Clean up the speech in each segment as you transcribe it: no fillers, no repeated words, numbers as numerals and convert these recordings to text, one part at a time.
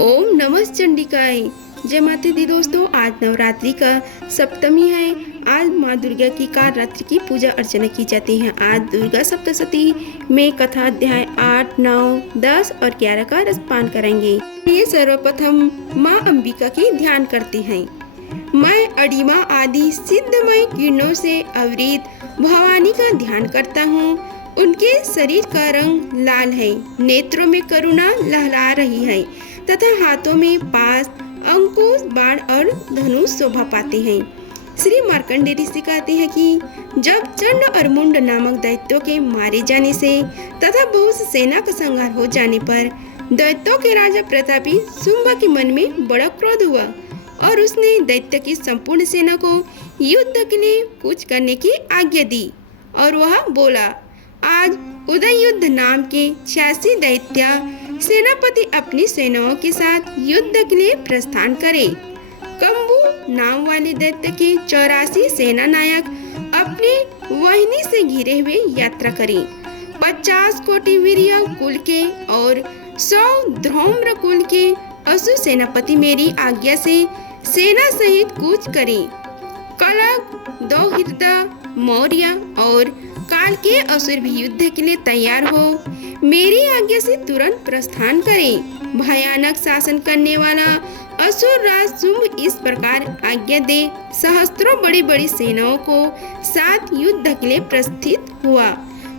ओम नमः चंडिकाय। जय माता दी दोस्तों, आज नवरात्रि का सप्तमी है। आज माँ दुर्गा की काल रात्रि की पूजा अर्चना की जाती है। आज दुर्गा सप्तशती में कथा अध्याय 8, 9, 10 और 11 का रसपान करेंगे। ये सर्वप्रथम माँ अंबिका की ध्यान करते हैं। मैं अड़िमा आदि सिद्धमय किरणों से आवृत भवानी का ध्यान करता हूँ। उनके शरीर का रंग लाल है, नेत्रों में करुणा लहला रही है तथा हाथों में पास, अंकुश, बाण और धनुष शोभा पाते हैं। श्री मार्कंडेय ऋषि कहते हैं कि जब चंड और मुंड नामक दैत्यों के मारे जाने से तथा बहुत सेना का संहार हो जाने पर दैत्यों के राजा प्रतापी शुंभ के मन में बड़ा क्रोध हुआ और उसने दैत्य की संपूर्ण सेना को युद्ध के लिए कूच करने की आज्ञा दी और वह बोला, आज उदय युद्ध नाम के 86 दैत्य सेनापति अपनी सेनाओं के साथ युद्ध के लिए प्रस्थान करे। कंबू नाम वाले दैत्य के 84 सेना नायक अपनी वाहिनी से घिरे हुए यात्रा करें। 50 कोटि वीर्य कुल के और 100 ध्रुम्र कुल के असुर सेनापति मेरी आज्ञा से सेना सहित कूच करें। कलक, दोहिर्दा, मौर्य और काल के असुर भी युद्ध के लिए तैयार हो मेरी आज्ञा से तुरंत प्रस्थान करें। भयानक शासन करने वाला असुर राज शुंभ इस प्रकार आज्ञा दे सहस्त्रों बड़ी बड़ी सेनाओं को साथ युद्ध के लिए प्रस्थित हुआ।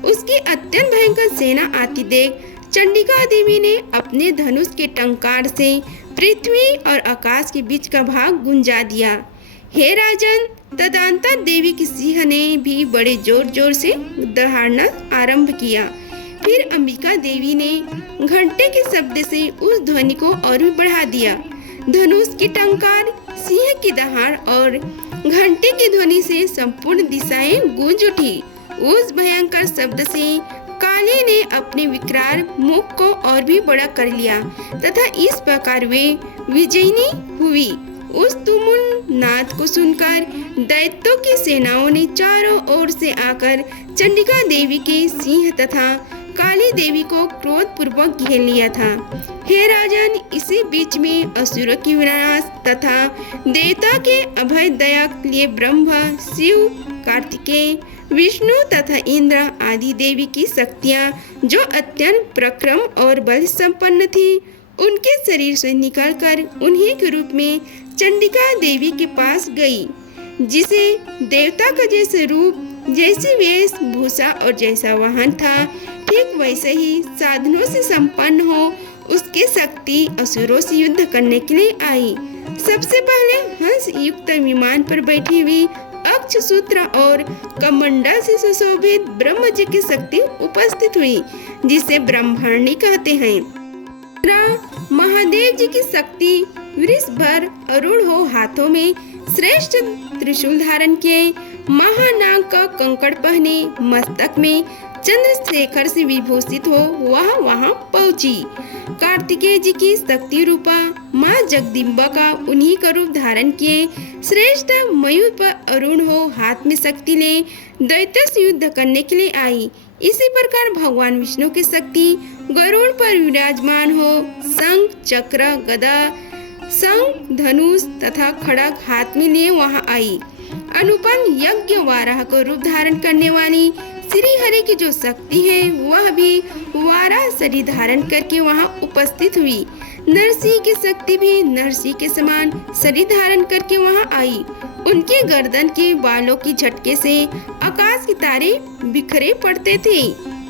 उसकी अत्यंत भयंकर सेना आती देख चंडिका देवी ने अपने धनुष के टंकार से पृथ्वी और आकाश के बीच का भाग गुंजा दिया। हे राजन, तदंतर देवी की सिंह ने भी बड़े जोर जोर से दहाड़ना आरंभ किया। फिर अंबिका देवी ने घंटे के शब्द से उस ध्वनि को और भी बढ़ा दिया। धनुष की टंकार, सिंह की दहाड़ और घंटे की ध्वनि से संपूर्ण दिशाएं गूंज उठी। उस भयंकर शब्द से काली ने अपने विकराल मुख को और भी बड़ा कर लिया तथा इस प्रकार वे विजयिनी हुई। उस तुमुल नाद को सुनकर दैत्यों की सेनाओं ने चारों ओर से आकर चंडिका देवी के सिंह तथा काली देवी को क्रोध पूर्वक घेर लिया था। हे राजन, इसी बीच में असुरों की विनाश तथा देवता के अभय दया के लिए ब्रह्मा, शिव, कार्तिकेय, विष्णु तथा इंद्र आदि देवी की शक्तियाँ जो अत्यंत प्रक्रम और बल संपन्न थी, उनके शरीर से निकलकर उन्हीं के रूप में चंडिका देवी के पास गई। जिसे देवता का जैसे रूप, जैसी वेश भूषा और जैसा वाहन था, ठीक वैसे ही साधनों से संपन्न हो उसकी शक्ति असुरों से युद्ध करने के लिए आई। सबसे पहले हंस युक्त विमान पर बैठी हुई अक्ष सूत्र और कमंडल से सुशोभित ब्रह्म जी की शक्ति उपस्थित हुई, जिसे ब्रह्मणी कहते हैं। महादेव जी की शक्ति वृषभर अरुण हो हाथों में श्रेष्ठ त्रिशूल धारण किए, महानाग का कंकड़ पहने, मस्तक में चंद्रशेखर से विभूषित हो वह वहां पहुंची। कार्तिकेय जी की शक्ति रूपा माँ जगदम्बा का उन्हीं का रूप धारण किए श्रेष्ठ मयूर पर अरुण हो हाथ में शक्ति ले दैत्य से युद्ध करने के लिए आई। इसी प्रकार भगवान विष्णु की शक्ति गरुड़ पर विराजमान हो शंख, चक्र, गदा, शंख, धनुष तथा खड़ग हाथ में लिए वहां आई। अनुपम यज्ञ वाराह को रूप धारण करने वाली श्री हरि की जो शक्ति है वह भी वाराह शरीर धारण करके वहां उपस्थित हुई। नरसिंह की शक्ति भी नरसिंह के समान शरीर धारण करके वहां आई। उनके गर्दन के बालों की झटके से आकाश के तारे बिखरे पड़ते थे।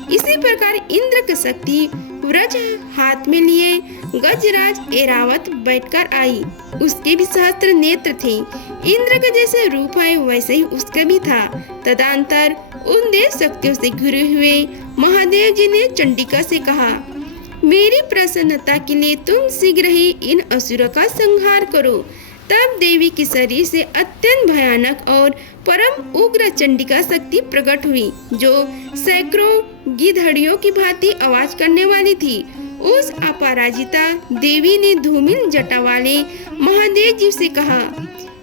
इसी प्रकार इंद्र की शक्ति व्रज हाथ में लिए गजराज एरावत बैठकर आई। उसके भी सहस्त्र नेत्र थे। इंद्र का जैसे रूप है वैसे ही उसका भी था। तदंतर उन देव शक्तियों से घिरे हुए महादेव जी ने चंडिका से कहा, मेरी प्रसन्नता के लिए तुम शीघ्र ही इन असुरों का संहार करो। तब देवी के शरीर से अत्यंत भयानक और परम उग्र चंडिका शक्ति प्रकट हुई, जो सैकड़ों गिधड़ियों की भांति आवाज करने वाली थी। उस अपराजिता देवी ने धूमिल जटा वाले महादेव जी से कहा,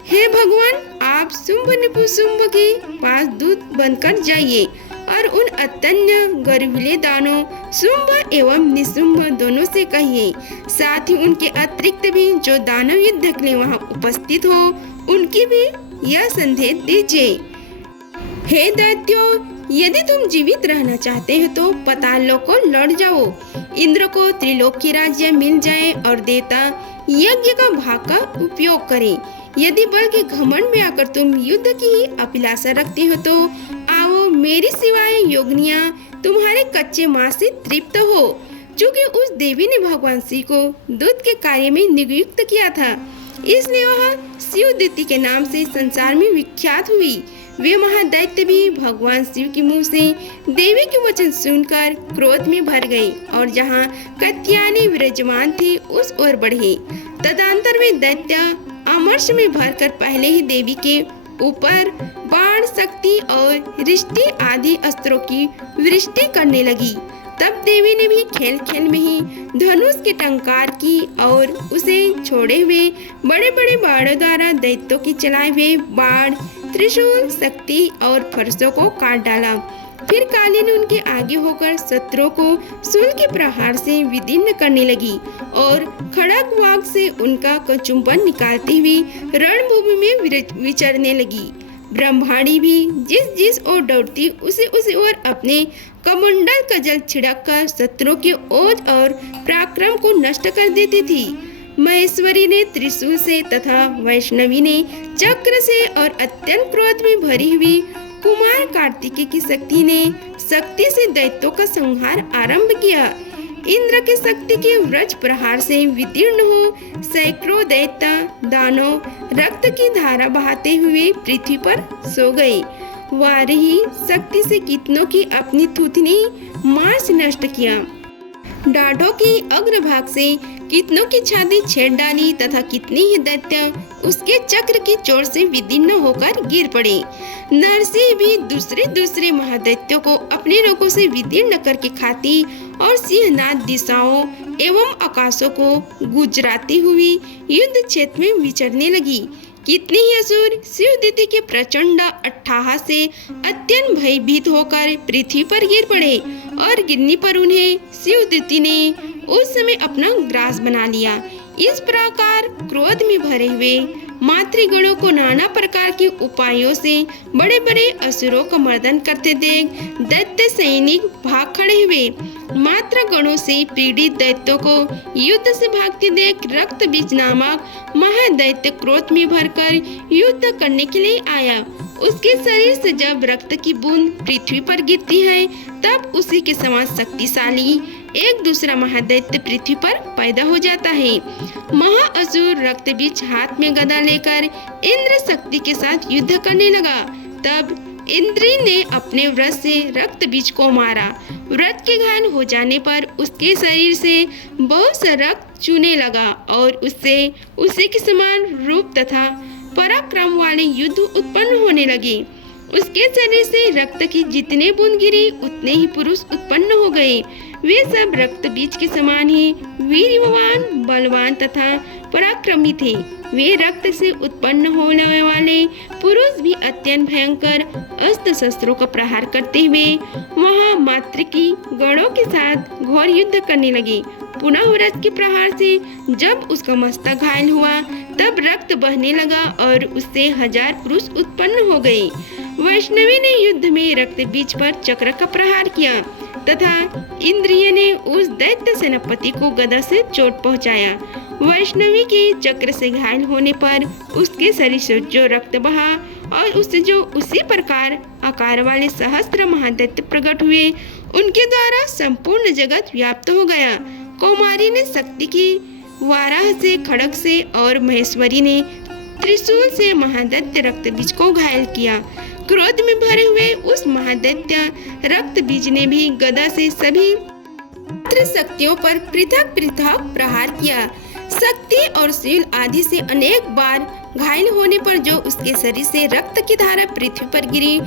हे भगवान, आप शुंभ निपुशुंभ के पास दूत बनकर जाइए और उन अत्यंत गर्वीले दानों शुंभ एवं निशुंभ दोनों से कहिए, साथ ही उनके अतिरिक्त भी जो दानव युद्ध के लिए वहाँ उपस्थित हो उनकी भी यह संदेश दीजिए। हे दैत्यों, यदि तुम जीवित रहना चाहते हो तो पाताल लोक को लौट जाओ। इंद्र को त्रिलोक की राज्य मिल जाए और देवता यज्ञ का भाग का उपयोग करें। यदि बल के घमंड में आकर तुम युद्ध की ही अभिलाषा रखते हो तो आओ, मेरी सिवाय योगिनियां तुम्हारे कच्चे मांस से तृप्त हो। चूँकि उस देवी ने भगवान शिव को दूत के कार्य में नियुक्त किया था, इसलिए वह शिवदूती के नाम से संसार में विख्यात हुई। वे महादैत्य भी भगवान शिव के मुंह से देवी के वचन सुनकर क्रोध में भर गए और जहाँ कात्यायनी विराजमान थे उस ओर बढ़े। तदंतर वे दैत्य अमर्ष में भरकर पहले ही देवी के ऊपर बाण, शक्ति और रिष्टि आदि अस्त्रों की वृष्टि करने लगी। तब देवी ने भी खेल खेल में ही धनुष की टंकार की और उसे छोड़े हुए बड़े बड़े बाणों द्वारा दैत्यों की चलाए हुए बाण, त्रिशूल, शक्ति और फरसों को काट डाला। फिर काली ने उनके आगे होकर शत्रुओं को शूल के प्रहार से विदीर्ण करने लगी और खड़ग वाग से उनका कचुंबन निकालती हुई रणभूमि में विचरने लगी। ब्रह्माणी भी जिस जिस ओर दौड़ती उसी ओर अपने कमंडल का जल छिड़क कर शत्रुओं के ओज और पराक्रम को नष्ट कर देती थी। महेश्वरी ने त्रिशूल से तथा वैष्णवी ने चक्र से और अत्यंत क्रोध में भरी हुई कुमार कार्तिकेय की शक्ति से दैत्यों का संहार आरंभ किया। इंद्र की शक्ति के वज्र प्रहार से विदीर्ण हो सैकड़ों दैत्य दानव रक्त की धारा बहाते हुए पृथ्वी पर सो गए। वारही शक्ति से कितनों की अपनी थूथनी मार से नष्ट किया। डाढ़ों की अग्रभाग से कितनों की छाती छेड़ डाली तथा कितनी ही दैत्य उसके चक्र की चोट से विदीर्ण होकर गिर पड़े। नरसिंह भी दूसरे महादैत्यों को अपने रोगों से विदीर्ण करके खाती और सिंहनाद दिशाओं एवं आकाशों को गुजराती हुई युद्ध क्षेत्र में विचरने लगी। कितने ही असुर शिवदूती के प्रचंड अट्टहास से अत्यंत भयभीत होकर पृथ्वी पर गिर पड़े और गिरने पर उन्हें शिवदूती ने उस समय अपना ग्रास बना लिया। इस प्रकार क्रोध में भरे हुए मातृगणों को नाना प्रकार के उपायों से बड़े बड़े असुरों का मर्दन करते देख दैत्य सैनिक भाग खड़े हुए। मात्र गणों से पीड़ित दैत्यों को युद्ध से भागते देख रक्त बीज नामक महादैत्य क्रोध में भरकर युद्ध करने के लिए आया। उसके शरीर से जब रक्त की बूंद पृथ्वी पर गिरती है तब उसी के समान शक्तिशाली एक दूसरा महादैत्य पृथ्वी पर पैदा हो जाता है। महाअसुर रक्त बीज हाथ में गदा लेकर इंद्र शक्ति के साथ युद्ध करने लगा। तब इंद्री ने अपने व्रत से रक्त बीज को मारा। व्रत के घायल हो जाने पर उसके शरीर से बहुत सा रक्त चूने लगा और उससे उसी के समान रूप तथा पराक्रम वाले युद्ध उत्पन्न होने लगे। उसके शरीर से रक्त की जितने बूंद गिरी उतने ही पुरुष उत्पन्न हो गए। वे सब रक्त बीज के समान ही वीरवान, बलवान तथा पराक्रमी थे। वे रक्त से उत्पन्न होने वाले पुरुष भी अत्यंत भयंकर अस्त्र शस्त्रों का प्रहार करते हुए वहां मातृकी गणों के साथ घोर युद्ध करने लगे। पुनः व्रत के प्रहार से जब उसका मस्तक घायल हुआ तब रक्त बहने लगा और उससे 1000 पुरुष उत्पन्न हो गए। वैष्णवी ने युद्ध में रक्त बीज पर चक्र का प्रहार किया तथा इंद्रिय ने उस दैत्य सेनापति को गदा से चोट पहुंचाया। वैष्णवी के चक्र से घायल होने पर उसके शरीर से जो रक्त बहा और उससे जो उसी प्रकार आकार वाले सहस्त्र महादैत्य प्रकट हुए उनके द्वारा संपूर्ण जगत व्याप्त हो गया। कौमारी ने शक्ति की वाराह से, खड़ग से और महेश्वरी ने त्रिशूल से महादैत्य रक्त बीज को घायल किया। क्रोध में भरे हुए उस महादैत्य रक्त बीज ने भी गदा से सभी शक्तियों पर पृथक पृथक प्रहार किया। शक्ति और शूल आदि से अनेक बार घायल होने पर जो उसके शरीर से रक्त की धारा पृथ्वी पर गिरी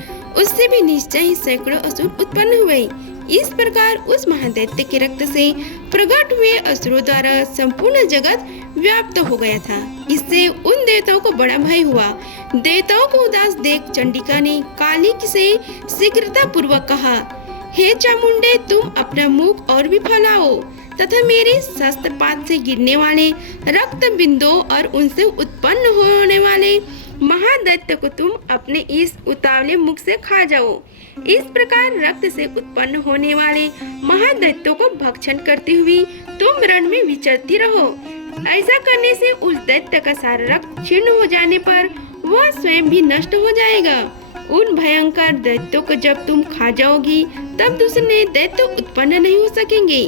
उससे भी निश्चय ही सैकड़ों असुर उत्पन्न हुए। इस प्रकार उस महादैत्य के रक्त से प्रकट हुए असुरों द्वारा संपूर्ण जगत व्याप्त हो गया था। इससे उन देवताओं को बड़ा भय हुआ। देवताओं को उदास देख चंडिका ने काली से शीघ्रता पूर्वक कहा, हे चामुंडे, तुम अपना मुख और भी फैलाओ तथा मेरे शस्त्रपात से गिरने वाले रक्त बिंदुओं और उनसे उत्पन्न होने वाले महादैत्य को तुम अपने इस उतावले मुख से खा जाओ। इस प्रकार रक्त से उत्पन्न होने वाले महादैत्यों को भक्षण करती हुई तुम रण में विचरती रहो। ऐसा करने से उस दैत्य का सारा रक्त क्षीण हो जाने पर वह स्वयं भी नष्ट हो जाएगा। उन भयंकर दैत्यों को जब तुम खा जाओगी तब दूसरे दैत्य उत्पन्न नहीं हो सकेंगे।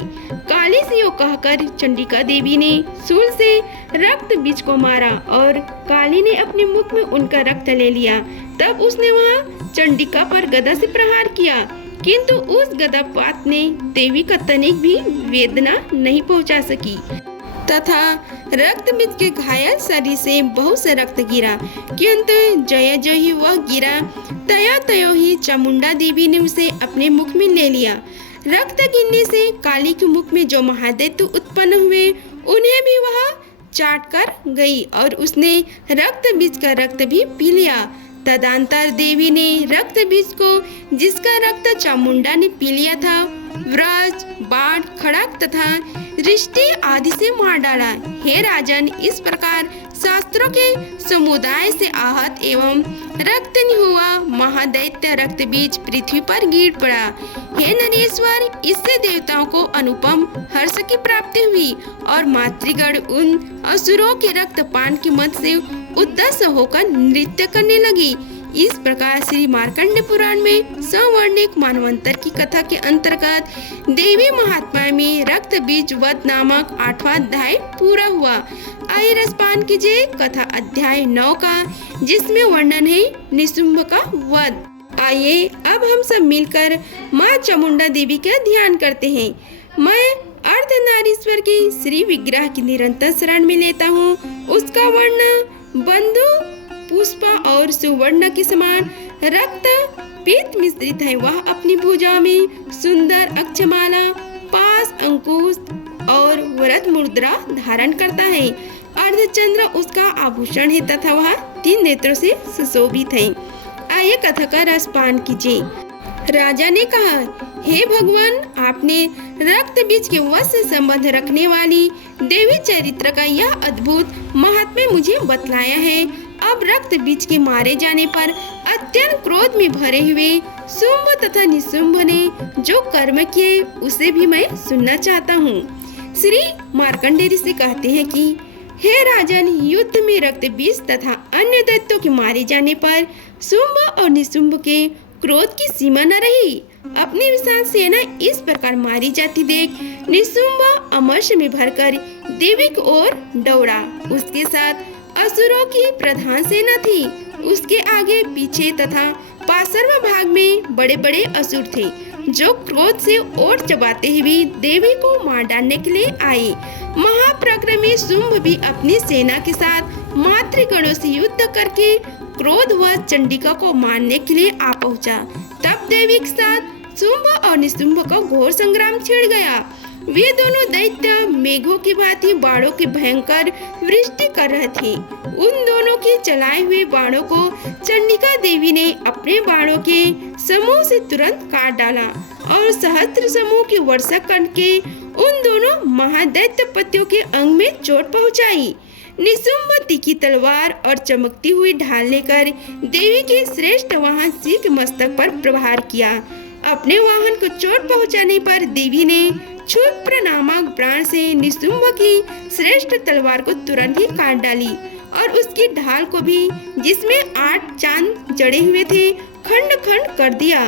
काली से यो कहकर चंडिका देवी ने शूल से रक्त बीज को मारा और काली ने अपने मुख में उनका रक्त ले लिया। तब उसने वहां चंडिका पर गदा से प्रहार किया, किंतु उस गदापात ने देवी का तनिक भी वेदना नहीं पहुंचा सकी तथा रक्त बीज के घायल शरीर से बहुत से रक्त गिरा, किंतु जो ही वह गिरा त्यों ही चामुंडा देवी ने उसे अपने मुख में ले लिया। रक्त गिरने से काली के मुख में जो महादैत्य उत्पन्न हुए उन्हें भी वह चाट कर गई और उसने रक्त बीज का रक्त भी पी लिया। तदंतर देवी ने रक्त बीज को, जिसका रक्त चामुंडा ने पी लिया था, व्रज, बाण, खड़ग तथा रिष्टि आदि से मार डाला। हे राजन, इस प्रकार शास्त्रों के समुदाय से आहत एवं रक्त हुआ महादैत्य रक्त बीज पृथ्वी पर गिर पड़ा। हे नरेश्वर, इससे देवताओं को अनुपम हर्ष की प्राप्ति हुई और मातृगण उन असुरों के रक्त पान की मत से उद्दस्य होकर नृत्य करने लगी। इस प्रकार श्री मार्कंडेय पुराण में सवर्णिक मानवंतर की कथा के अंतर्गत देवी महात्मा में रक्त बीज वध नामक 8वां अध्याय पूरा हुआ। आइए रसपान कीजिए कथा अध्याय 9 का, जिसमें वर्णन है निशुंभ का वध। आइए अब हम सब मिलकर माँ चामुंडा देवी का ध्यान करते हैं। मैं अर्धनारीश्वर की श्री विग्रह की निरंतर शरण में लेता हूँ। उसका वर्ण बंधु पुष्पा और सुवर्ण के समान रक्त पीत मिश्रित है। वह अपनी भुजाओं में सुंदर अक्षमाला, पास, अंकुश और व्रत मुद्रा धारण करता है। अर्धचंद्र उसका आभूषण है तथा वह 3 नेत्रों से सुशोभित है। आइए कथा का रसपान कीजिए। राजा ने कहा, हे भगवान, आपने रक्त बीज के वश से संबंध रखने वाली देवी चरित्र का यह अद्भुत महात्म्य मुझे बतलाया है। अब रक्त बीज के मारे जाने पर अत्यंत क्रोध में भरे हुए शुंभ तथा निशुंभ ने जो कर्म किए उसे भी मैं सुनना चाहता हूँ। श्री मार्कंडेय ऋषि कहते हैं कि हे राजन, युद्ध में रक्त बीज तथा अन्य दैत्यों के मारे जाने पर शुंभ और निशुंभ के क्रोध की सीमा न रही। अपनी विशाल सेना इस प्रकार मारी जाती देख निशुंभ अमर्ष में भरकर देवी की ओर दौड़ा। उसके साथ असुरों की प्रधान सेना थी। उसके आगे पीछे तथा पार्श्व भाग में बड़े बड़े असुर थे, जो क्रोध से ओट चबाते हुए देवी को मार डालने के लिए आए। महापराक्रमी शुंभ भी अपनी सेना के साथ मातृगणों से युद्ध करके क्रोध व चंडिका को मारने के लिए आ पहुंचा। तब देवी के साथ शुंभ और निशुंभ का घोर संग्राम छिड़ गया। वे दोनों दैत्य मेघों की भांति बाणों की भयंकर वृष्टि कर रहे थे। उन दोनों के चलाए हुए बाणों को चंडिका देवी ने अपने बाणों के समूह से तुरंत काट डाला और सहस्त्र समूह की वर्षा करके उन दोनों महादैत्य पतियों के अंग में चोट पहुंचाई। निशुंभ तीखी तलवार और चमकती हुई ढाल लेकर देवी के श्रेष्ठ वाहन सिंह के मस्तक पर प्रहार किया। अपने वाहन को चोट पहुंचाने पर देवी ने क्षुद्र नामक प्राण से निशुंभ की श्रेष्ठ तलवार को तुरंत ही काट डाली और उसकी ढाल को भी, जिसमें 8 चांद जड़े हुए थे, खंड खंड कर दिया।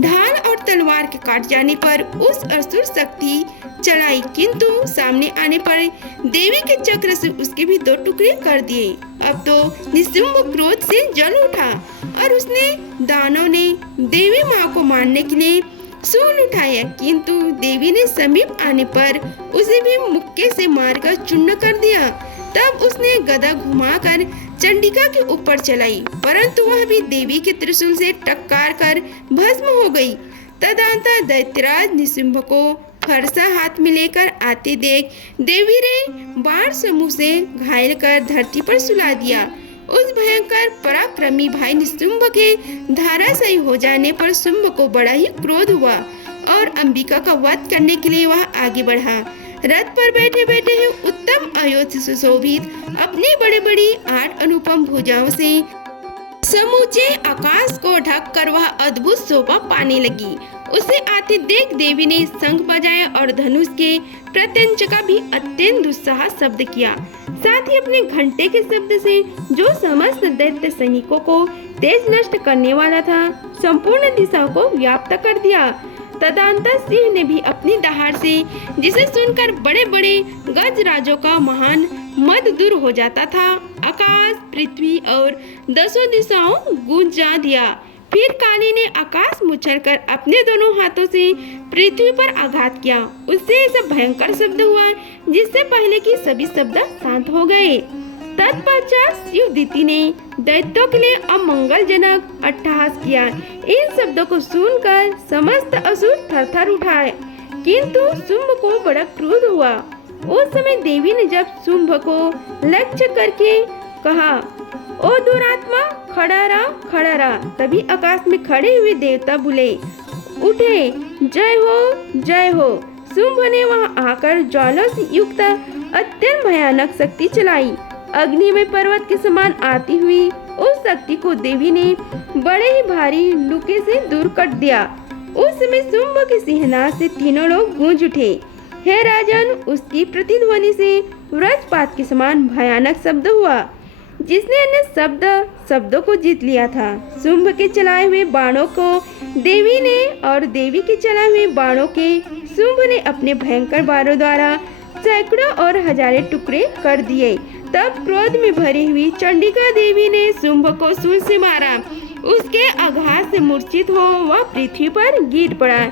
ढाल और तलवार के काट जाने पर उस असुर शक्ति चलाई, किंतु सामने आने पर देवी के चक्र से उसके भी 2 टुकड़े कर दिए। अब तो निशुंभ क्रोध से जल उठा और उसने दानों ने देवी माँ को मारने के लिए सूल उठाया, किंतु देवी ने समीप आने पर उसे भी मुक्के से मारकर चूर्ण कर दिया। तब उसने गदा घुमाकर चंडिका के ऊपर चलाई, परंतु वह भी देवी के त्रिशूल से टक्कर कर भस्म हो गई। तदंतर दैत्यराज निशुंभ को फरसा हाथ में लेकर आते देख देवी ने बाण समूह से घायल कर धरती पर सुला दिया। उस भयंकर पराक्रमी भाई निशुंभ के धराशायी हो जाने पर शुंभ को बड़ा ही क्रोध हुआ और अंबिका का वध करने के लिए वह आगे बढ़ा। रथ पर बैठे बैठे ही उत्तम आयुध से सुशोभित अपनी बड़ी बड़ी 8 अनुपम भुजाओं से समूचे आकाश को ढक कर वह अद्भुत शोभा पाने लगी। उसे आते देख देवी ने शंख बजाया और धनुष के प्रत्यंच का भी अत्यंत दुस्साह शब्द किया। साथ ही अपने घंटे के शब्द से जो समस्त दैत्य सैनिकों को तेज नष्ट करने वाला था संपूर्ण दिशा को व्याप्त कर दिया। तदंतर सिंह ने भी अपनी दहाड़ से, जिसे सुनकर बड़े बड़े गजराजों का महान मद दूर हो जाता था, आकाश पृथ्वी और 10 दिशाओं गूंजा दिया। फिर काली ने आकाश मुछलकर अपने दोनों हाथों से पृथ्वी पर आघात किया। उससे ऐसा भयंकर शब्द हुआ जिससे पहले की सभी शब्द शांत हो गए। तत्पश्चात शिवदीति ने दैत्यों के लिए अमंगलजनक अट्टहास किया। इन शब्दों को सुनकर समस्त असुर थरथर उठाए, किंतु शुंभ को बड़ा क्रोध हुआ। उस समय देवी ने जब शुंभ को लक्ष्य करके कहा, ओ दुरात्मा, खड़ा रहा। तभी आकाश में खड़े हुए देवता बोले, उठे, जय हो। शुंभ ने वहां आकर ज्वालों से युक्त अत्यंत भयानक शक्ति चलाई। अग्नि में पर्वत के समान आती हुई उस शक्ति को देवी ने बड़े ही भारी लुके से दूर कर दिया। उस समय शुंभ के सिंहनाद से तीनों लोग गूंज उठे। हे राजन, उसकी प्रतिध्वनि से वज्रपात के समान भयानक शब्द हुआ, जिसने अन्य शब्दों को जीत लिया था। शुंभ के चलाए हुए बाणों को देवी ने और देवी के चलाए हुए बाणों के शुंभ ने अपने भयंकर बाणों द्वारा सैकड़ों और हजारों टुकड़े कर दिए। तब क्रोध में भरी हुई चंडिका देवी ने शुंभ को शूल से मारा। उसके आघात से मूर्छित हो वह पृथ्वी पर गिर पड़ा।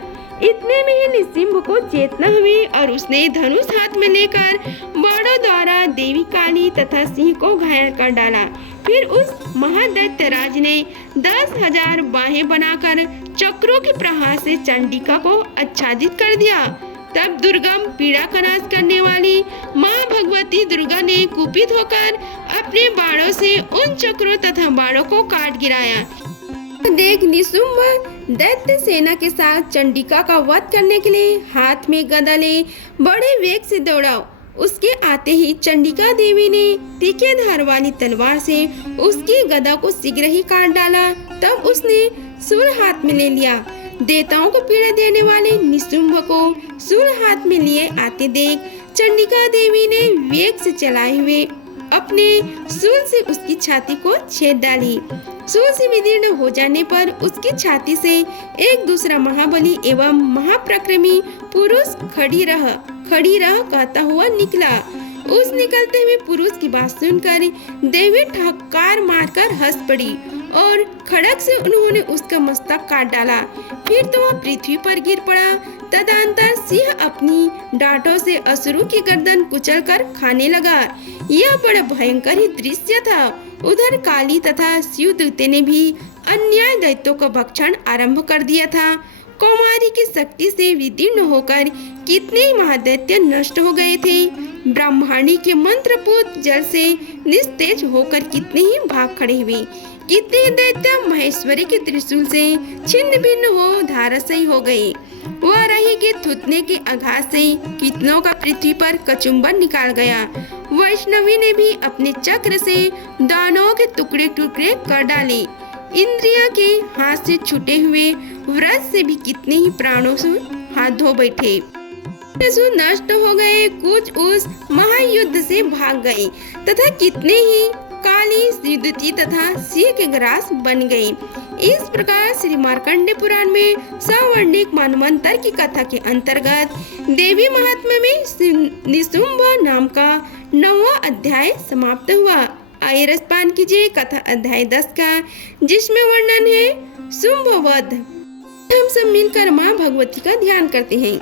इतने में ही निशुंभ को चेतना हुई और उसने धनुष हाथ में लेकर बाणों द्वारा देवी काली तथा सिंह को घायल कर डाला। फिर उस महादैत्य राज ने 10,000 बाहें बनाकर चक्रों के प्रहार से चंडिका को आच्छादित कर दिया। तब दुर्गम पीड़ा का नाश करने वाली माँ भगवती दुर्गा ने कुपित होकर अपने बाणों से उन चक्रों तथा बाणों को काट गिराया। देख निशुंभ दैत्य सेना के साथ चंडिका का वध करने के लिए हाथ में गदा ले बड़े वेग से दौड़ा। उसके आते ही चंडिका देवी ने तीखे धार वाली तलवार से उसकी गदा को शीघ्र ही काट डाला। तब उसने शूल हाथ में ले लिया। देवताओं को पीड़ा देने वाले निशुंभ को शूल हाथ में लिए आते देख चंडिका देवी ने वेग से चलाए हुए अपने शूल से उसकी छाती को छेद डाली। शूल से विदीर्ण हो जाने पर उसकी छाती से एक दूसरा महाबली एवं महाप्रक्रमी पुरुष खड़ी रह कहता हुआ निकला। उस निकलते हुए पुरुष की बात सुनकर देवी ठक्कार मारकर हंस पड़ी और खड़क से उन्होंने उसका मस्तक काट डाला। फिर तो वह पृथ्वी पर गिर पड़ा। तदंतर सिंह अपनी डांटों से असुरों की गर्दन कुचलकर खाने लगा। यह बड़ा भयंकर ही दृश्य था। उधर काली तथा शिवदूते ने भी अन्याय दैत्यों का भक्षण आरंभ कर दिया था। कौमारी की शक्ति से विदीर्ण होकर कितने ही महादैत्य नष्ट हो गए थे। ब्रह्मांडी के मंत्रपूत जल से निस्तेज होकर कितने ही भाग खड़े हुए। कितने दैत्य महेश्वरी के त्रिशूल से छिन्न भिन्न हो धराशायी हो गए। वह रही के थूथने के आघात से कितनों का पृथ्वी पर कचुम्बर निकाल गया। वैष्णवी ने भी अपने चक्र से दानवों के टुकड़े टुकड़े कर डाले। इंद्रिया के हाथ से छूटे हुए व्रत से भी कितने ही प्राणों से हाथ धो बैठे। नष्ट हो गए, कुछ उस महायुद्ध से भाग गए तथा कितने ही काली शिवदूती तथा सिंह के ग्रास बन गए। इस प्रकार श्री मार्कंडेय पुराण में सवर्णिक मनवंतर की कथा के अंतर्गत देवी महात्म्य में निशुंभ नाम का 9वां अध्याय समाप्त हुआ। आइए रसपान कीजिए कथा अध्याय 10 का, जिसमें वर्णन है शुंभ वध। हम सब मिलकर माँ भगवती का ध्यान करते हैं।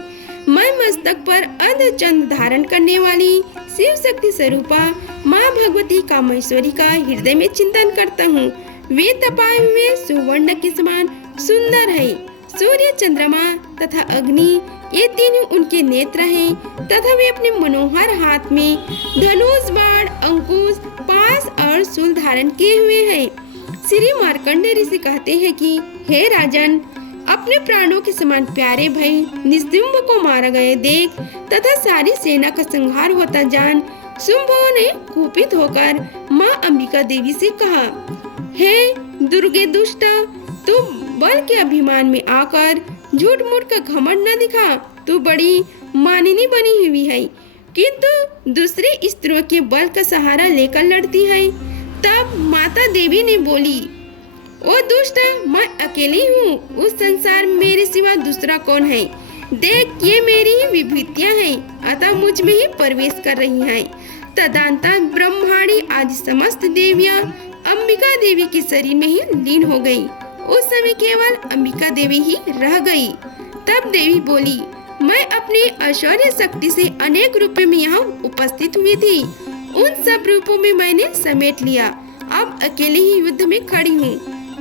मैं मस्तक पर अर्धचंद्र धारण करने वाली शिव शक्ति स्वरूपा माँ भगवती कामेश्वरी का हृदय में चिंतन करता हूँ। वे तपाए हुए सुवर्ण के समान सुंदर है। सूर्य, चंद्रमा तथा अग्नि ये तीनों उनके नेत्र हैं तथा वे अपने मनोहर हाथ में धनुष, बाण, अंकुश, पास और शूल धारण किए हुए हैं। श्री मार्कंडेय ऋषि कहते हैं कि हे राजन, अपने प्राणों के समान प्यारे भाई निशुंभ को मारा गया देख तथा सारी सेना का संहार होता जान शुंभ ने कुपित होकर माँ अंबिका देवी से कहा, हे दुर्गे दुष्ट, तू बल के अभिमान में आकर झूठ मूठ का घमंड न दिखा। तू बड़ी मानिनी बनी हुई है किंतु दूसरी स्त्रियों के बल का सहारा लेकर लड़ती है। तब माता देवी ने बोली, ओ दुष्ट, मैं अकेली हूँ, उस संसार में मेरे सिवा दूसरा कौन है? देख, ये मेरी ही विभूतियाँ हैं, अतः मुझ में ही प्रवेश कर रही हैं। तदंतर ब्रह्माणी आदि समस्त देवियाँ अंबिका देवी के शरीर में ही लीन हो गई। उस समय केवल अंबिका देवी ही रह गई। तब देवी बोली, मैं अपनी ऐश्वर्य शक्ति से अनेक रूपों में यहाँ उपस्थित हुई थी, उन सब रूपों में मैंने समेट लिया। अब अकेले ही युद्ध में खड़ी हूँ,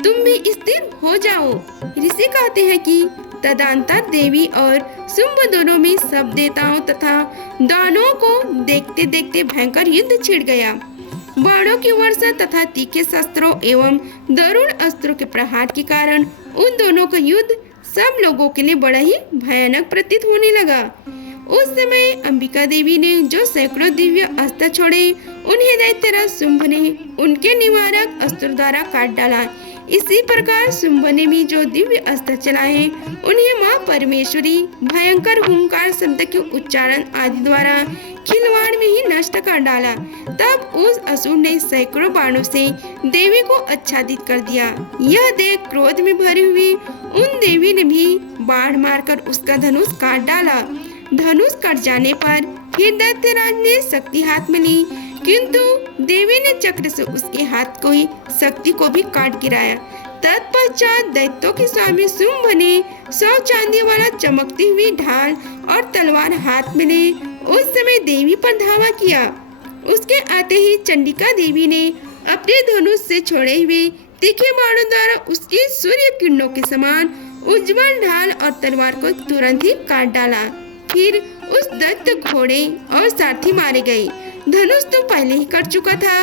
तुम भी स्थिर हो जाओ। ऋषि कहते हैं कि तदंतर देवी और शुंभ दोनों में सब देवताओं तथा दानवों को देखते देखते भयंकर युद्ध छिड़ गया। बाणों की वर्षा तथा तीखे शस्त्रों एवं दारुण अस्त्रों के प्रहार के कारण उन दोनों का युद्ध सब लोगों के लिए बड़ा ही भयानक प्रतीत होने लगा। उस समय अंबिका देवी ने जो सैकड़ों दिव्य अस्त्र छोड़े, उन्हें दैत्यराज शुंभ ने उनके निवारक अस्त्र द्वारा काट डाला। इसी प्रकार शुंभ ने भी जो दिव्य अस्त्र चलाए, उन्हें माँ परमेश्वरी भयंकर हुंकार शब्द के उच्चारण आदि द्वारा खिलवाड़ में ही नष्ट कर डाला। तब उस असुर ने सैकड़ों बाणों से देवी को आच्छादित कर दिया। यह देख क्रोध में भरी हुई उन देवी ने भी बाण मारकर उसका धनुष काट डाला। धनुष कट जाने पर फिर दैत्यराज ने शक्ति हाथ में ली, किंतु देवी ने चक्र से उसके हाथ को ही शक्ति को भी काट गिराया। तत्पश्चात दैत्यों के स्वामी शुंभ ने 100 चांदी वाला चमकती हुई ढाल और तलवार हाथ में ले उस समय देवी पर धावा किया। उसके आते ही चंडिका देवी ने अपने धनुष से छोड़े हुए तीखे बाणों द्वारा उसकी सूर्य किरणों के समान उज्जवल ढाल और तलवार को तुरंत ही काट डाला। फिर उस दैत्य घोड़े और सारथी मारे गए। धनुष तो पहले ही कट चुका था।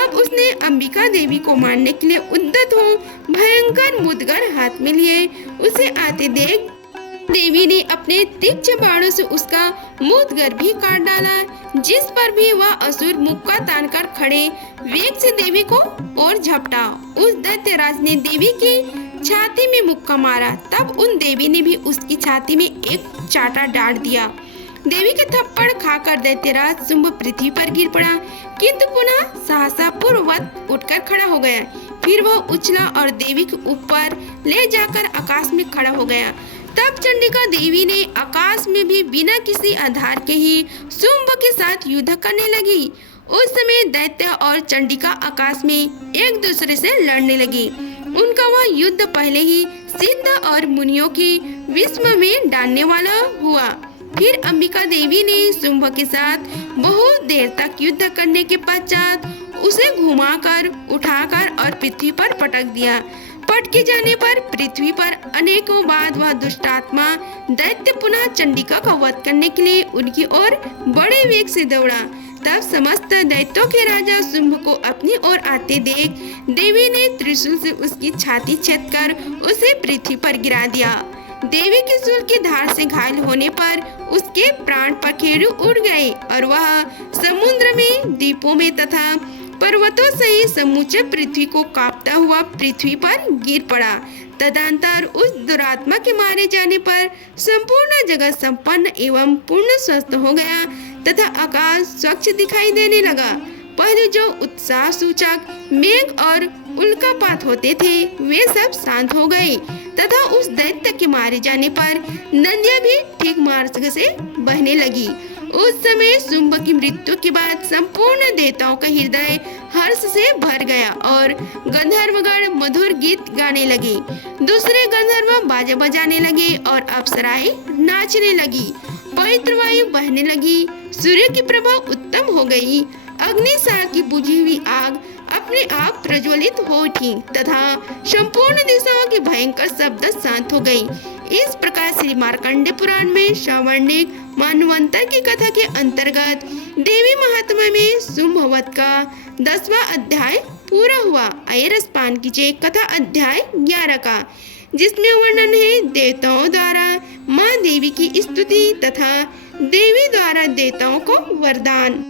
अब उसने अंबिका देवी को मारने के लिए उद्यत हो भयंकर मुद्गर हाथ में लिए उसे आते देख देवी ने अपने तीक्ष्ण बाणों से उसका मुद्गर भी काट डाला, जिस पर भी वह असुर मुक्का तानकर खड़े वेग से देवी को और झपटा। उस दैत्यराज ने देवी की छाती में मुक्का मारा। तब उन देवी ने भी उसकी छाती में एक चाटा डाल दिया। देवी के थप्पड़ खाकर दैत्यराज शुंभ पृथ्वी पर गिर पड़ा, किंतु पुनः साहसपूर्वक उठकर खड़ा हो गया। फिर वह उछला और देवी के ऊपर ले जाकर आकाश में खड़ा हो गया। तब चंडिका देवी ने आकाश में भी बिना किसी आधार के ही शुंभ के साथ युद्ध करने लगी। उस समय दैत्य और चंडिका आकाश में एक दूसरे से लड़ने लगी। उनका वह युद्ध पहले ही सिद्ध और मुनियों की विस्मय में डालने वाला हुआ। फिर अंबिका देवी ने शुंभ के साथ बहुत देर तक युद्ध करने के पश्चात उसे घुमाकर उठाकर और पृथ्वी पर पटक दिया। पटके जाने पर पृथ्वी पर अनेकों बार वह दुष्टात्मा दैत्य पुनः चंडिका का वध करने के लिए उनकी ओर बड़े वेग से दौड़ा। तब समस्त दैत्यों के राजा शुंभ को अपनी ओर आते देख देवी ने त्रिशूल से उसकी छाती छेदकर उसे पृथ्वी पर गिरा दिया। देवी के शूल की धार से घायल होने पर उसके प्राण पखेरु उड़ गए और वह समुद्र में, द्वीपों में तथा पर्वतों सहित समूचे पृथ्वी को कांपता हुआ पृथ्वी पर गिर पड़ा। तदंतर उस दुरात्मा के मारे जाने पर संपूर्ण जगत संपन्न एवं पूर्ण स्वस्थ हो गया तथा आकाश स्वच्छ दिखाई देने लगा। पहले जो उत्साह सूचक मेघ और उल्कापात होते थे वे सब शांत हो गए तथा उस दैत्य के मारे जाने पर नदियां भी ठीक मार्ग से बहने लगी। उस समय शुंभ की मृत्यु के बाद संपूर्ण देवताओं का हृदय हर्ष से भर गया और गंधर्वगण मधुर गीत गाने लगे। दूसरे गंधर्व बाजा बजाने लगे और अप्सराएं नाचने लगी। पवित्र वायु बहने लगी। सूर्य की प्रभा उत्तम हो गई। अग्निसार की बुझी हुई आग अपने आप प्रज्वलित हो उठी तथा संपूर्ण दिशाओं की भयंकर शब्द शांत हो गई। इस प्रकार श्री मार्कंडेय पुराण में श्रावणिक मानवंतर की कथा के अंतर्गत देवी महात्म्य में शुंभवत का 10वां अध्याय पूरा हुआ। आइए रसपान कीजिए कथा अध्याय 11 का, जिसमें वर्णन है देवताओं द्वारा माँ देवी की स्तुति तथा देवी द्वारा देवताओं को वरदान।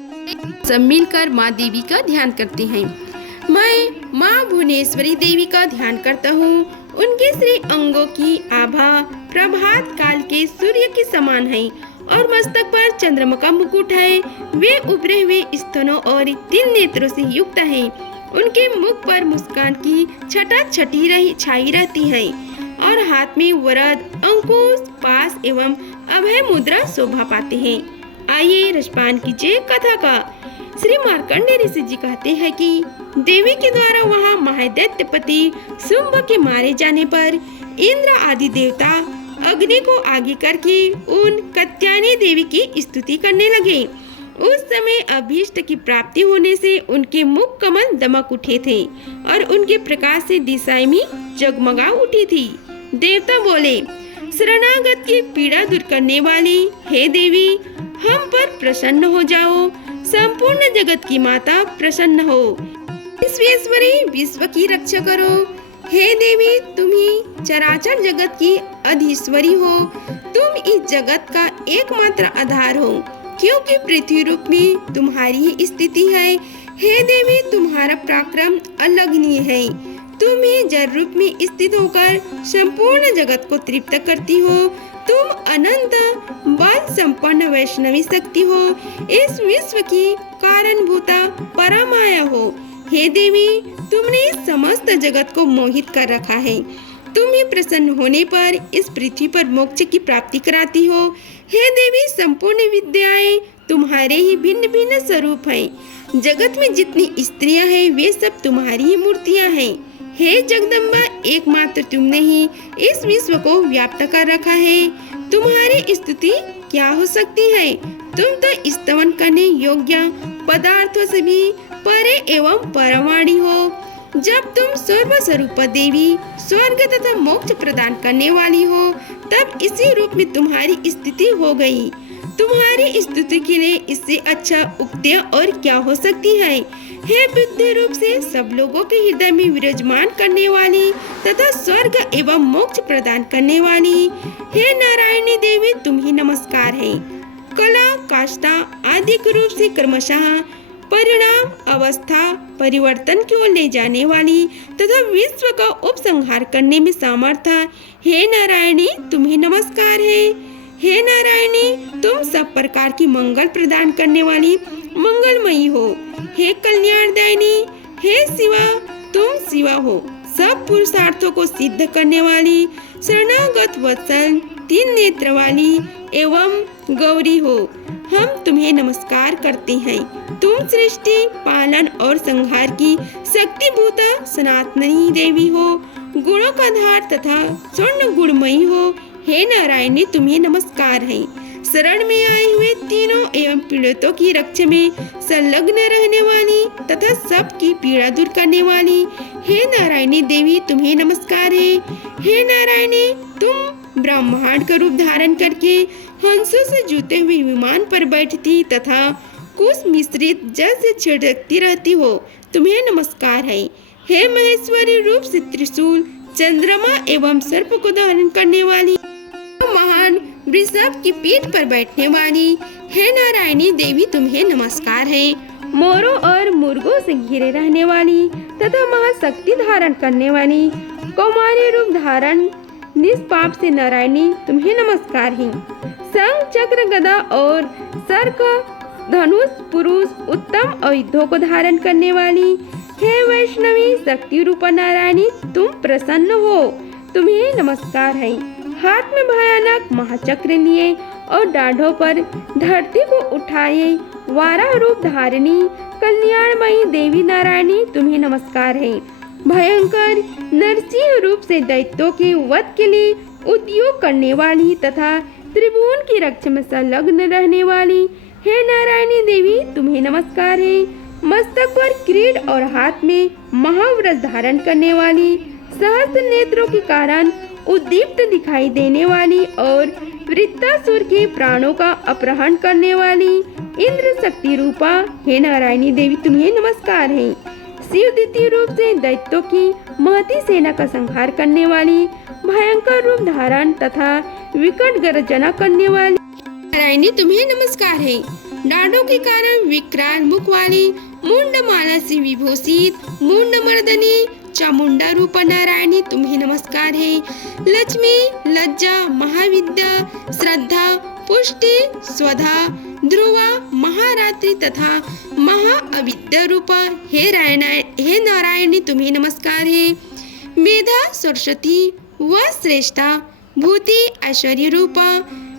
सब मिलकर माँ देवी का ध्यान करते हैं। मैं माँ भुवनेश्वरी देवी का ध्यान करता हूँ। उनके श्री अंगों की आभा प्रभात काल के सूर्य के समान है और मस्तक पर चंद्रमा का मुकुट है। वे उभरे हुए स्तनों और 3 नेत्रों से युक्त हैं। उनके मुख पर मुस्कान की छटा छाई रहती है और हाथ में वरद, अंकुश, पास एवं अभय मुद्रा शोभा पाते हैं। आइए रसपान कीजिए कथा का। श्री मार्कंडेय ऋषि जी कहते हैं कि देवी के द्वारा वहाँ महादैत्यपति शुंभ के मारे जाने पर इंद्र आदि देवता अग्नि को आगे करके उन कात्यायनी देवी की स्तुति करने लगे। उस समय अभीष्ट की प्राप्ति होने से उनके मुख कमल दमक उठे थे और उनके प्रकाश से दिशाएं में जगमगा उठी थी। देवता बोले, शरणागत की पीड़ा दूर करने वाली हे देवी, हम पर प्रसन्न हो जाओ। संपूर्ण जगत की माता प्रसन्न हो। विश्वेश्वरी, विश्व की रक्षा करो। हे देवी, तुम ही चराचर जगत की अधीश्वरी हो। तुम इस जगत का एकमात्र आधार हो, क्योंकि पृथ्वी रूप में तुम्हारी ही स्थिति है। हे देवी, तुम्हारा पराक्रम अलंघनीय है। तुम ही जल रूप में स्थित होकर संपूर्ण जगत को तृप्त करती हो। तुम अनंत बल संपन्न वैष्णवी शक्ति हो। इस विश्व की कारणभूता परमाया हो। हे देवी, तुमने समस्त जगत को मोहित कर रखा है। तुम ही प्रसन्न होने पर इस पृथ्वी पर मोक्ष की प्राप्ति कराती हो। हे देवी, संपूर्ण विद्याएं तुम्हारे ही भिन्न भिन्न स्वरूप हैं। जगत में जितनी स्त्रियां हैं वे सब तुम्हारी ही मूर्तियां हैं। हे जगदम्बा, एकमात्र तुमने ही इस विश्व को व्याप्त कर रखा है। तुम्हारी स्तुति क्या हो सकती है? तुम तो स्तवन करने योग्य पदार्थों से भी परे एवं परवाणी हो। जब तुम सर्वस्वरूप देवी, स्वर्ग तथा मोक्ष प्रदान करने वाली हो, तब इसी रूप में तुम्हारी स्थिति हो गई। तुम्हारी स्तुति के लिए इससे अच्छा उक्ति और क्या हो सकती है? हे बुद्धि रूप से सब लोगों के हृदय में विराजमान करने वाली तथा स्वर्ग एवं मोक्ष प्रदान करने वाली हे नारायणी देवी, तुम ही नमस्कार है। कला, काष्ठा आदि के रूप से क्रमशः परिणाम अवस्था परिवर्तन की ओर ले जाने वाली तथा विश्व का उपसंहार करने में सामर्थ्य हे नारायणी, तुम ही नमस्कार है। हे नारायणी, तुम सब प्रकार की मंगल प्रदान करने वाली मंगलमयी हो। हे कल्याणदायिनी, हे शिवा, तुम शिवा हो। सब पुरुषार्थों को सिद्ध करने वाली शरणागत वत्सल 3 नेत्र वाली एवं गौरी हो। हम तुम्हें नमस्कार करते हैं। तुम सृष्टि, पालन और संहार की शक्तिभूता सनातनी देवी हो। गुणों का धार तथा स्वर्ण गुणमयी हो। हे नारायणी, तुम्हें नमस्कार है। शरण में आए हुए तीनों एवं पीड़ितों की रक्षा में संलग्न रहने वाली तथा सबकी पीड़ा दूर करने वाली हे नारायणी देवी, तुम्हें नमस्कार है। हे नारायणी, तुम ब्रह्मांड का रूप धारण करके हंसों से जुते हुए विमान पर बैठती तथा कुश मिश्रित जल से छिड़कती रहती हो। तुम्हें नमस्कार है। हे महेश्वरी रूप से त्रिशूल, चंद्रमा एवं सर्प को धारण करने वाली महान वृषभ की पीठ पर बैठने वाली हे नारायणी देवी, तुम्हें नमस्कार है। मोरों और मुर्गों से घिरे रहने वाली तथा महाशक्ति धारण करने वाली कौमारी रूप धारण निष्पाप से नारायणी, तुम्हें नमस्कार है। शंख, चक्र, गदा और सर्क, धनुष, पुरुष, उत्तम आयुधों को धारण करने वाली हे वैष्णवी शक्ति रूप नारायणी, तुम प्रसन्न हो। तुम्हें नमस्कार है। हाथ में भयानक महाचक्र लिए और दाढ़ों पर धरती को उठाए वारा रूप धारिणी कल्याणमयी देवी नारायणी, तुम्हें नमस्कार है। भयंकर नरसिंह रूप से दैत्यों के वध के लिए उद्योग करने वाली तथा त्रिभुवन की रक्षा में संलग्न रहने वाली हे नारायणी देवी, तुम्हें नमस्कार है। मस्तक पर किरीट और हाथ में महावरस धारण करने वाली, सहस्त्र नेत्रों के कारण उद्दीप्त दिखाई देने वाली और वृत्तासुर के प्राणों का अपहरण करने वाली इंद्र शक्ति रूपा हे नारायणी देवी तुम्हें नमस्कार है। शिव द्वितीय रूप से दैत्यों की महती सेना का संहार करने वाली, भयंकर रूप धारण तथा विकट गर्जना करने वाली नारायणी तुम्हें नमस्कार है। डांडों के कारण विकराल मुख वाली, मुंडमाला से विभूषित मुंड मर्दनी चामुंडा रूपा नारायणी तुम्हें नमस्कार है। लक्ष्मी, लज्जा, महाविद्या, श्रद्धा, पुष्टि, स्वधा, ध्रुवा, महारात्रि तथा महाअविद्या रूपा हे नारायणी तुम्हें नमस्कार है। मेधा, सरस्वती व श्रेष्ठा, भूति, ऐश्वर्य रूपा,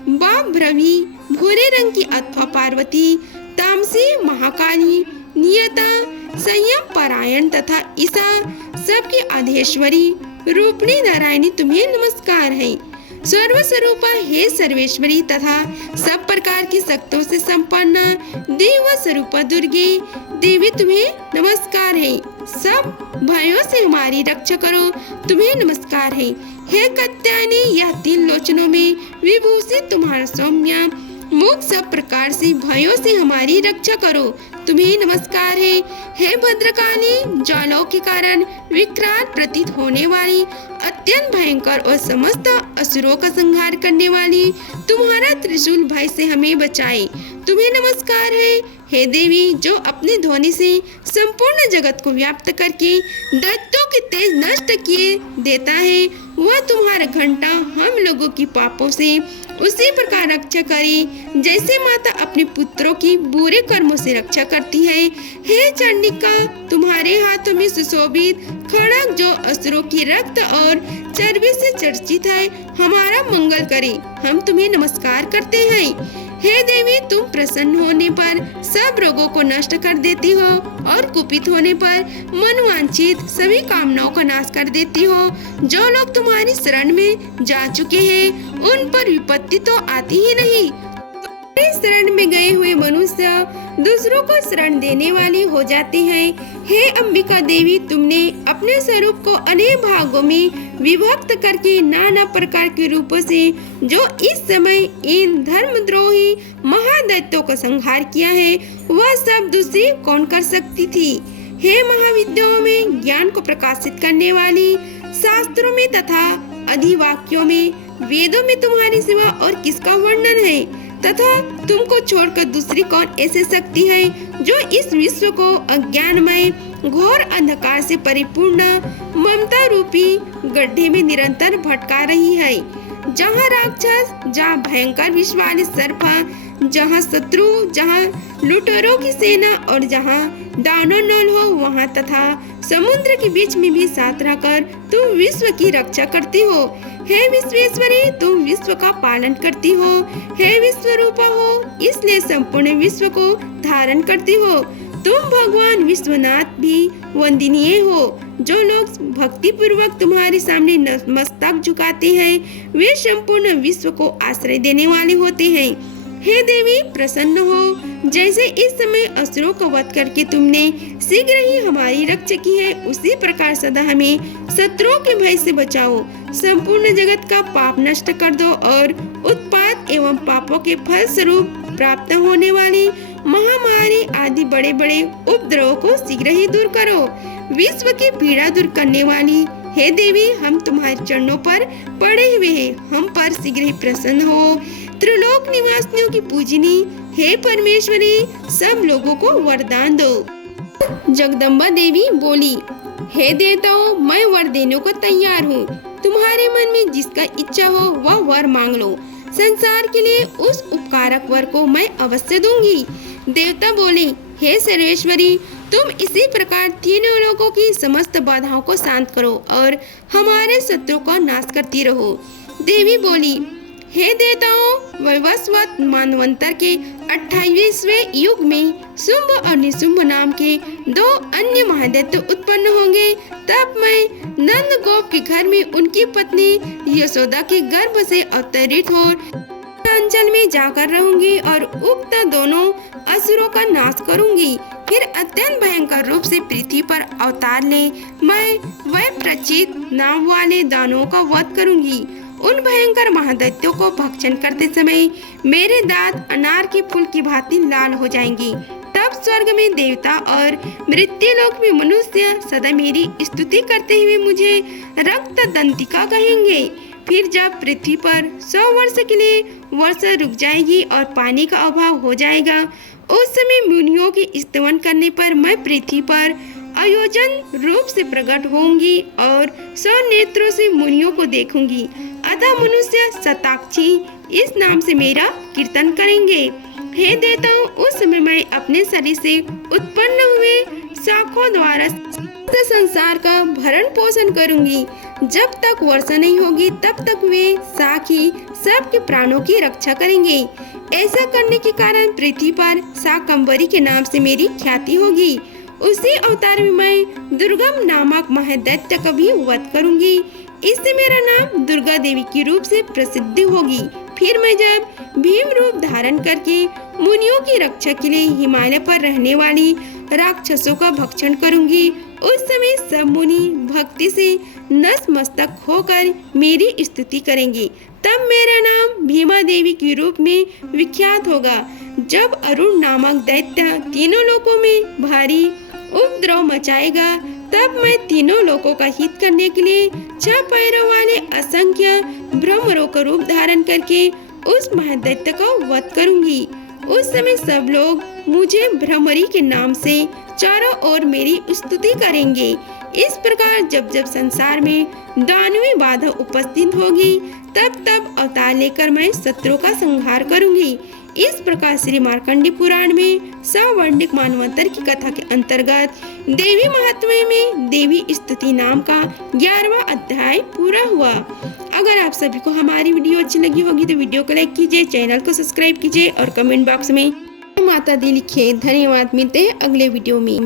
बाभ्रवी, भूरे रंग की अथवा पार्वती, तामसी, महाकाली, नियता, संयम परायण तथा ईसा सबकी आधेश्वरी रूपणी नारायणी तुम्हें नमस्कार है। सर्वस्वरूपा हे सर्वेश्वरी तथा सब प्रकार की शक्तियों से संपन्न देव स्वरूपा दुर्गे देवी तुम्हें नमस्कार है। सब भयों से हमारी रक्षा करो तुम्हें नमस्कार है। हे कात्यायनी, यह तीन लोचनों में विभूषित तुम्हारा सौम्य मुख सब प्रकार से भयों से हमारी रक्षा करो तुम्हें नमस्कार है। हे भद्रकाली, ज्वालाओं के कारण विकराल प्रतीत होने वाली, अत्यंत भयंकर और समस्त असुरों का संहार करने वाली, तुम्हारा त्रिशूल भय से हमें बचाए तुम्हें नमस्कार है। हे देवी, जो अपने ध्वनि से संपूर्ण जगत को व्याप्त करके दैत्यों के तेज नष्ट किए देता है, वह तुम्हारा घंटा हम लोगों की पापों से उसी प्रकार रक्षा करे जैसे माता अपने पुत्रों की बुरे कर्मों से रक्षा करती है। हे चंडिका, तुम्हारे हाथों में सुशोभित खड़ग जो असुरों की रक्त और चर्बी से चर्चित है, हमारा मंगल करे हम तुम्हें नमस्कार करते हैं। हे देवी, तुम प्रसन्न होने पर सब रोगों को नष्ट कर देती हो और कुपित होने पर मनवांछित सभी कामनाओं का नाश कर देती हो। जो लोग तुम्हारी शरण में जा चुके हैं उन पर विपत्ति तो आती ही नहीं। तुम्हारी शरण में गए हुए मनुष्य दूसरों को शरण देने वाली हो जाते हैं। हे अंबिका देवी, तुमने अपने स्वरूप को अनेक भागों में विभक्त करके नाना प्रकार के रूपों से जो इस समय इन धर्मद्रोही महादैत्यों का संहार किया है, वह सब दूसरी कौन कर सकती थी। हे महाविद्याओं में ज्ञान को प्रकाशित करने वाली, शास्त्रों में तथा अधिवाक्यों में, वेदों में तुम्हारी सिवा और किसका वर्णन है, तथा तुमको छोड़कर दूसरी कौन ऐसी शक्ति है जो इस विश्व को अज्ञानमय घोर अंधकार से परिपूर्ण ममता रूपी गड्ढे में निरंतर भटका रही है। जहाँ राक्षस, जहाँ भयंकर विष वाले सर्प, जहाँ शत्रु, जहाँ लुटेरों की सेना और जहाँ दानव नल हो वहाँ तथा समुद्र के बीच में भी साथ रहकर तुम विश्व की रक्षा करती हो। हे विश्वेश्वरी, तुम विश्व का पालन करती हो। हे विश्वरूपा हो, इसलिए संपूर्ण विश्व को धारण करती हो। तुम भगवान विश्वनाथ भी वंदनीय हो। जो लोग भक्ति पूर्वक तुम्हारे सामने मस्तक झुकाते हैं वे संपूर्ण विश्व को आश्रय देने वाले होते हैं। हे देवी, प्रसन्न हो। जैसे इस समय असुरों को वध करके तुमने शीघ्र ही हमारी रक्षा की है, उसी प्रकार सदा हमें शत्रुओं के भय से बचाओ। संपूर्ण जगत का पाप नष्ट कर दो और उत्पात एवं पापों के फल स्वरूप प्राप्त होने वाली महामारी आदि बड़े बड़े उपद्रवों को शीघ्र ही दूर करो। विश्व की पीड़ा दूर करने वाली हे देवी, हम तुम्हारे चरणों पर पड़े हुए हैं, हम पर शीघ्र ही प्रसन्न हो। त्रिलोक निवासियों की पूजनी हे परमेश्वरी, सब लोगों को वरदान दो। जगदम्बा देवी बोली, हे देवताओं, मैं वर देने को तैयार हूँ। तुम्हारे मन में जिसका इच्छा हो वह वर मांग लो। संसार के लिए उस उपकारक वर को मैं अवश्य दूंगी। देवता बोले, हे सर्वेश्वरी, तुम इसी प्रकार तीनों लोगों की समस्त बाधाओं को शांत करो और हमारे शत्रु का नाश करती रहो। देवी बोली, हे देवताओं, वैवस्वत मानवंतर के 28वें युग में शुंभ और निशुंभ नाम के दो अन्य महादैत्य उत्पन्न होंगे। तब मैं नंद गोप के घर में उनकी पत्नी यशोदा के गर्भ से अवतरित हो अंचल में जाकर रहूंगी और उक्त दोनों असुरों का नाश करूंगी। फिर अत्यंत भयंकर रूप से पृथ्वी पर अवतार ले मैं वह प्रचित नाम वाले दानवों का वध करूंगी। उन भयंकर महादैत्यों को भक्षण करते समय मेरे दांत अनार के फूल की भांति लाल हो जाएंगी। तब स्वर्ग में देवता और मृत्युलोक में मनुष्य सदा मेरी स्तुति करते हुए मुझे रक्त दंतिका कहेंगे। फिर जब पृथ्वी पर 100 वर्ष के लिए वर्षा रुक जाएगी और पानी का अभाव हो जाएगा, उस समय मुनियों के स्तवन करने पर मैं पृथ्वी पर आयोजन रूप से प्रकट होंगी और 100 नेत्रों से मुनियों को देखूंगी। अतः मनुष्य शताक्षी इस नाम से मेरा कीर्तन करेंगे। हे देवताओं, उस समय मैं अपने शरीर से उत्पन्न हुए शाखों द्वारा संसार का भरण पोषण करूंगी। जब तक वर्षा नहीं होगी तब तक वे शाखी सबके प्राणों की रक्षा करेंगे। ऐसा करने के कारण पृथ्वी पर शाकंभरी के नाम से मेरी ख्याति होगी। उसी अवतार में मैं दुर्गम नामक महादैत्य का भी वध करूंगी। इससे मेरा नाम दुर्गा देवी के रूप से प्रसिद्ध होगी। फिर मैं जब भीम रूप धारण करके मुनियों की रक्षा के लिए हिमालय पर रहने वाली राक्षसों का भक्षण करूंगी, उस समय सब मुनि भक्ति से नतमस्तक होकर मेरी स्तुति करेंगे। तब मेरा नाम भीमा देवी के रूप में विख्यात होगा। जब अरुण नामक दैत्य तीनों लोकों में भारी उपद्रव मचाएगा, तब मैं तीनों लोकों का हित करने के लिए 6 पैरों वाले असंख्य ब्रह्मरों का रूप धारण करके उस महादैत्य का वध करूंगी। उस समय सब लोग मुझे भ्रमरी के नाम से चारों ओर मेरी स्तुति करेंगे। इस प्रकार जब जब संसार में दानवी बाधा उपस्थित होगी, तब तब अवतार लेकर मैं शत्रु का संहार करूंगी। इस प्रकार श्री मार्कंडी पुराण में सवर्णिक मानवंतर की कथा के अंतर्गत देवी महात्म्य में देवी स्तुति नाम का 11वां अध्याय पूरा हुआ। अगर आप सभी को हमारी वीडियो अच्छी लगी होगी तो वीडियो को लाइक कीजिए, चैनल को सब्सक्राइब कीजिए और कमेंट बॉक्स में माता दी लिखिए। धन्यवाद। मिलते हैं अगले वीडियो में।